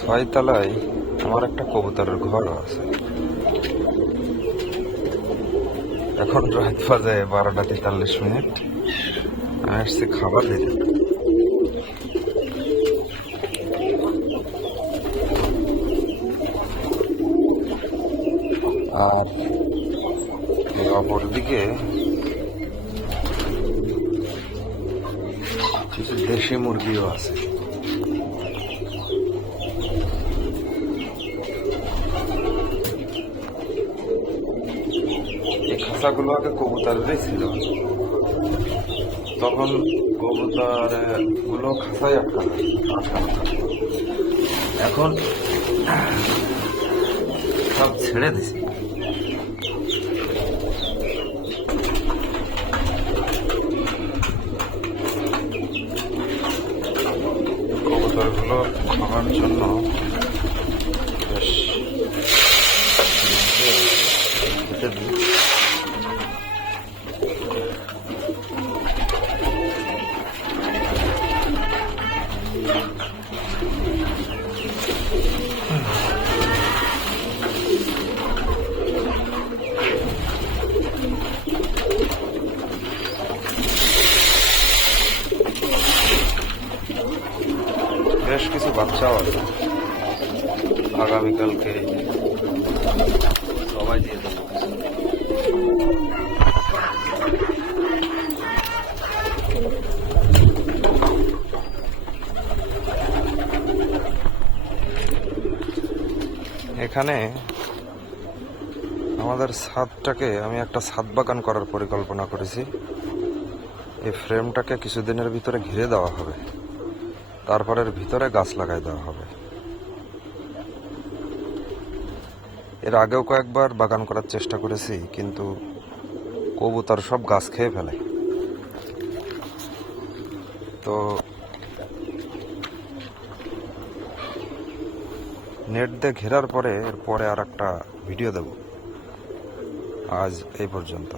ছয় তলায় আমার একটা কবুতরের ঘর আছে। এখন রাত বাজে 12:43। আমি আসছি খাবার দিতে। আর অপরদিকে কিছু দেশি মুরগিও আছে। এই খাঁচাগুলো আগে কবুতরেরই ছিল, তখন কবুতর গুলো খাঁচাই আটকানো থাকতো। এখন সব ছেড়ে দিছি। কবুতরগুলো খাওয়ার জন্য বেশ খেতে দিই। বেশ কিছু বাচ্চাও আছে, আগামীকালকে সবাই দিয়ে দেবো। এখানে আমাদের ছাদটাকে আমি একটা ছাদ বাগান করার পরিকল্পনা করেছি। এই ফ্রেমটাকে কিছুদিনের ভিতরে ঘিরে দেওয়া হবে, তারপরের ভিতরে গাছ লাগাই দেওয়া হবে। এর আগেও কয়েকবার বাগান করার চেষ্টা করেছি, কিন্তু কবুতর সব গাছ খেয়ে ফেলে। তো নেট দিয়ে ঘেরার পরে এরপরে আর একটা ভিডিও দেব। আজ এই পর্যন্ত।